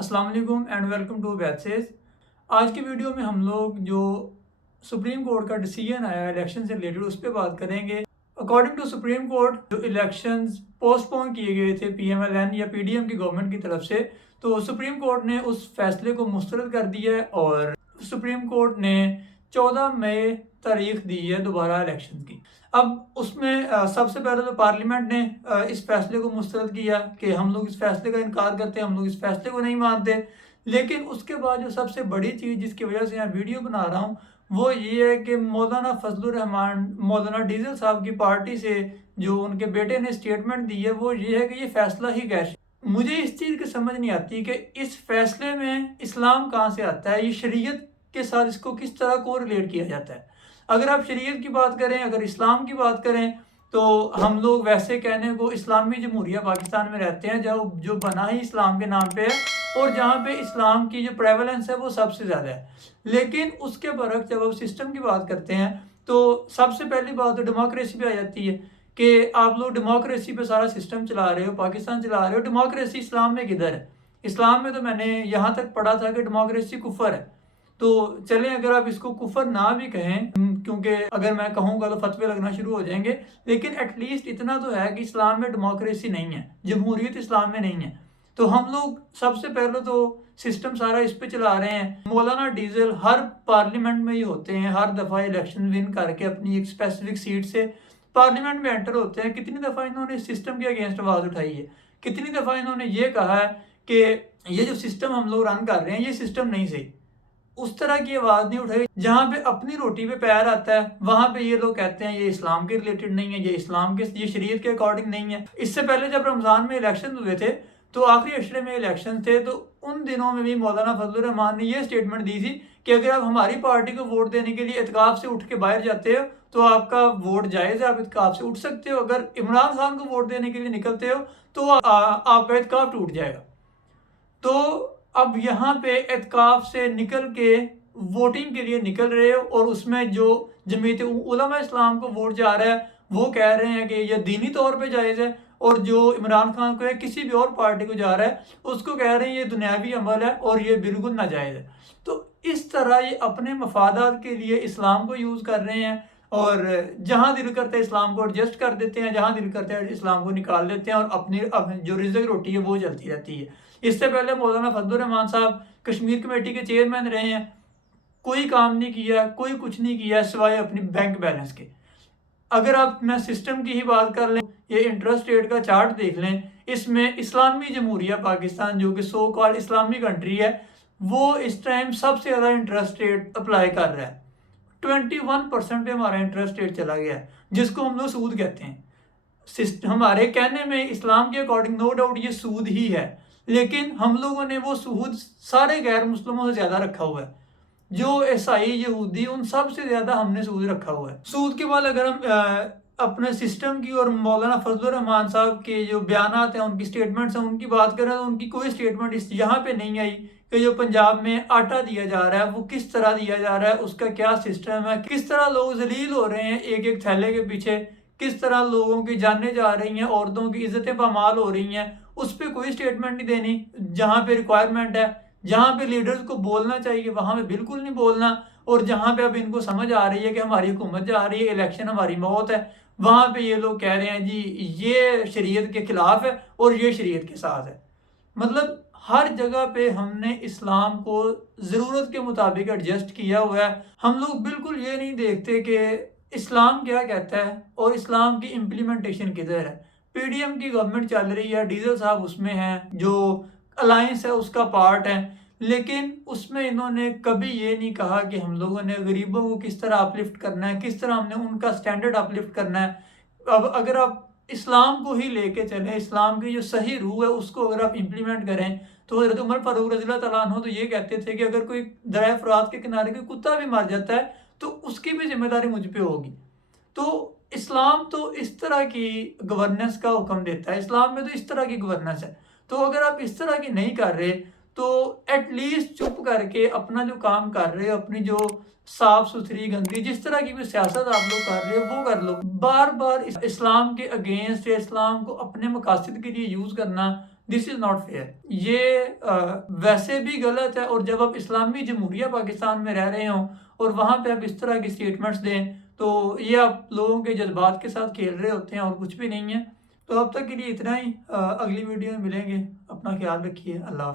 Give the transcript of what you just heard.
अस्सलाम वालेकुम and welcome to batches. आज की वीडियो में हम लोग जो सुप्रीम कोर्ट का डिसीजन आया इलेक्शन से रिलेटेड उस पर बात करेंगे। अकॉर्डिंग टू सुप्रीम कोर्ट जो इलेक्शंस पोस्टपोन किए गए थे पीएमएलएन या पीडीएम की गवर्नमेंट की तरफ से, तो सुप्रीम कोर्ट ने उस फैसले को मुस्तरद कर दिया है और सुप्रीम कोर्ट ने 14 मई तारीख दी है दोबारा इलेक्शन की। अब उसमें सबसे पहले तो पार्लियामेंट ने इस फैसले को मुस्तरद किया कि हम लोग इस फैसले का इनकार करते हैं, हम लोग इस फैसले को नहीं मानते। लेकिन उसके बाद जो सबसे बड़ी चीज़ जिसकी वजह से यहाँ वीडियो बना रहा हूँ वो ये है कि मौलाना फजलुर रहमान मौलाना डीजल साहब की पार्टी से जो उनके बेटे ने स्टेटमेंट दी है वो ये है कि ये फैसला ही गैर। मुझे इस चीज़ की समझ नहीं आती कि इस फैसले में इस्लाम कहाँ से आता है, ये शरीयत के साथ इसको किस तरह को रिलेट किया जाता है। अगर आप शरीयत की बात करें, अगर इस्लाम की बात करें, तो हम लोग वैसे कहने को इस्लामी जमहूरिया पाकिस्तान में रहते हैं जो बना ही इस्लाम के नाम पे है और जहाँ पे इस्लाम की जो प्रेवलेंस है वो सबसे ज़्यादा है। लेकिन उसके बरक्स जब आप सिस्टम की बात करते हैं तो सबसे पहली बात तो डेमोक्रेसी पे आ जाती है कि आप लोग डेमोक्रेसी पे सारा सिस्टम चला रहे हो, पाकिस्तान चला रहे हो। डेमोक्रेसी इस्लाम में किधर है? इस्लाम में तो मैंने यहाँ तक पढ़ा था कि डेमोक्रेसी कुफर है। तो चलें, अगर आप इसको कुफर ना भी कहें, क्योंकि अगर मैं कहूँगा तो फतवे लगना शुरू हो जाएंगे, लेकिन एटलीस्ट इतना तो है कि इस्लाम में डेमोक्रेसी नहीं है, जमहूरियत इस्लाम में नहीं है। तो हम लोग सबसे पहले तो सिस्टम सारा इस पे चला रहे हैं। मौलाना डीजल हर पार्लियामेंट में ही होते हैं, हर दफ़ा इलेक्शन विन करके अपनी एक स्पेसिफिक सीट से पार्लियामेंट में एंटर होते हैं। कितनी दफ़ा इन्होंने इस सिस्टम के अगेंस्ट आवाज़ उठाई है, कितनी दफ़ा इन्होंने ये कहा है कि ये जो सिस्टम हम लोग रन कर रहे हैं ये सिस्टम नहीं सही। उस तरह की आवाज़ नहीं उठाई। जहाँ पे अपनी रोटी पे पैर आता है वहाँ पे ये लोग कहते हैं ये इस्लाम के रिलेटेड नहीं है, ये शरीयत के अकॉर्डिंग नहीं है। इससे पहले जब रमज़ान में इलेक्शन हुए थे तो आखिरी अशरे में इलेक्शन थे, तो उन दिनों में भी मौलाना फजलुर रहमान ने ये स्टेटमेंट दी थी कि अगर आप हमारी पार्टी को वोट देने के लिए इत्काफ से उठ के बाहर जाते हो तो आपका वोट जायज़ है, आप इत्काफ से उठ सकते हो। अगर इमरान खान को वोट देने के लिए निकलते हो तो आपका इत्काफ टूट जाएगा। तो अब यहाँ पे एतकाफ से निकल के वोटिंग के लिए निकल रहे हो और उसमें जो जमीयत उलमा इस्लाम को वोट जा रहा है वो कह रहे हैं कि यह दीनी तौर पे जायज़ है, और जो इमरान खान को है किसी भी और पार्टी को जा रहा है उसको कह रहे हैं ये दुनियावी अमल है और ये बिल्कुल नाजायज़ है। तो इस तरह ये अपने मफादात के लिए इस्लाम को यूज़ कर रहे हैं और जहाँ दिल करता है इस्लाम को एडजस्ट कर देते हैं, जहाँ दिल करता है इस्लाम को निकाल देते हैं और अपनी जो रिज़्क रोटी है वो चलती रहती है। इससे पहले मौलाना फजलुर रहमान साहब कश्मीर कमेटी के चेयरमैन रहे हैं, कोई काम नहीं किया, कोई कुछ नहीं किया सिवाय अपनी बैंक बैलेंस के। अगर आप मैं सिस्टम की ही बात कर लें, ये इंटरेस्ट रेट का चार्ट देख लें, इसमें इस्लामी जमहूरिया पाकिस्तान जो कि सो कॉल्ड इस्लामी कंट्री है वो इस टाइम सबसे ज़्यादा इंटरेस्ट रेट अप्लाई कर रहा है। 21% पे हमारा इंटरेस्ट रेट चला गया है, जिसको हम लोग सूद कहते हैं। हमारे कहने में इस्लाम के अकॉर्डिंग नो डाउट ये सूद ही है, लेकिन हम लोगों ने वो सूद सारे गैर मुस्लिमों से ज़्यादा रखा हुआ है। जो ईसाई यहूदी उन सब से ज़्यादा हमने सूद रखा हुआ है। सूद के बाद अगर हम अपने सिस्टम की और मौलाना फजलुर रहमान साहब के जो बयानात हैं, उनकी स्टेटमेंट्स हैं, उनकी बात करें तो उनकी कोई स्टेटमेंट इस यहाँ पे नहीं आई कि जो पंजाब में आटा दिया जा रहा है वो किस तरह दिया जा रहा है, उसका क्या सिस्टम है, किस तरह लोग जलील हो रहे हैं एक एक थैले के पीछे, किस तरह लोगों की जानें जा रही हैं, औरतों की इज्जतें पामाल हो रही हैं, उस पर कोई स्टेटमेंट नहीं देनी। जहाँ पे रिक्वायरमेंट है, जहाँ पे लीडर्स को बोलना चाहिए वहाँ पे बिल्कुल नहीं बोलना, और जहाँ पे अब इनको समझ आ रही है कि हमारी हुकूमत जा रही है, इलेक्शन हमारी मौत है, वहाँ पे ये लोग कह रहे हैं जी ये शरीयत के खिलाफ है और ये शरीयत के साथ है। मतलब हर जगह पे हमने इस्लाम को ज़रूरत के मुताबिक एडजस्ट किया हुआ है। हम लोग बिल्कुल ये नहीं देखते कि इस्लाम क्या कहता है और इस्लाम की इम्प्लीमेंटेशन किधर है। पीडीएम की गवर्नमेंट चल रही है, डीजल साहब उसमें हैं, जो अलायंस है उसका पार्ट है, लेकिन उसमें इन्होंने कभी ये नहीं कहा कि हम लोगों ने गरीबों को किस तरह अपलिफ्ट करना है, किस तरह हमने उनका स्टैंडर्ड अपलिफ्ट करना है। अब अगर आप इस्लाम को ही लेके चलें, इस्लाम की जो सही रूह है उसको अगर आप इम्प्लीमेंट करें, तो हज़रत उमर फारूक रज़ी अल्लाह तआला अन्हु तो ये कहते थे कि अगर कोई दरिया फ़ुरात के किनारे कोई कुत्ता भी मर जाता है तो उसकी भी जिम्मेदारी मुझ पे होगी। तो इस्लाम तो इस तरह की गवर्नेंस का हुक्म देता है, इस्लाम में तो इस तरह की गवर्नेंस है। तो अगर आप इस तरह की नहीं कर रहे तो एटलीस्ट चुप करके अपना जो काम कर रहे हो, अपनी जो साफ सुथरी गंदी जिस तरह की भी सियासत आप लोग कर रहे हो वो कर लो। बार बार इस्लाम के अगेंस्ट या इस्लाम को अपने मकासद के लिए यूज़ करना دس از ناٹ فیئر. یہ ویسے بھی غلط ہے، اور جب آپ اسلامی جمہوریہ پاکستان میں رہ رہے ہوں اور وہاں پہ آپ اس طرح کی اسٹیٹمنٹس دیں تو یہ آپ لوگوں کے جذبات کے ساتھ کھیل رہے ہوتے ہیں اور کچھ بھی نہیں ہے. تو اب تک کے لیے اتنا ہی. اگلی ویڈیو میں ملیں گے. اپنا خیال رکھیے. اللہ حافظ.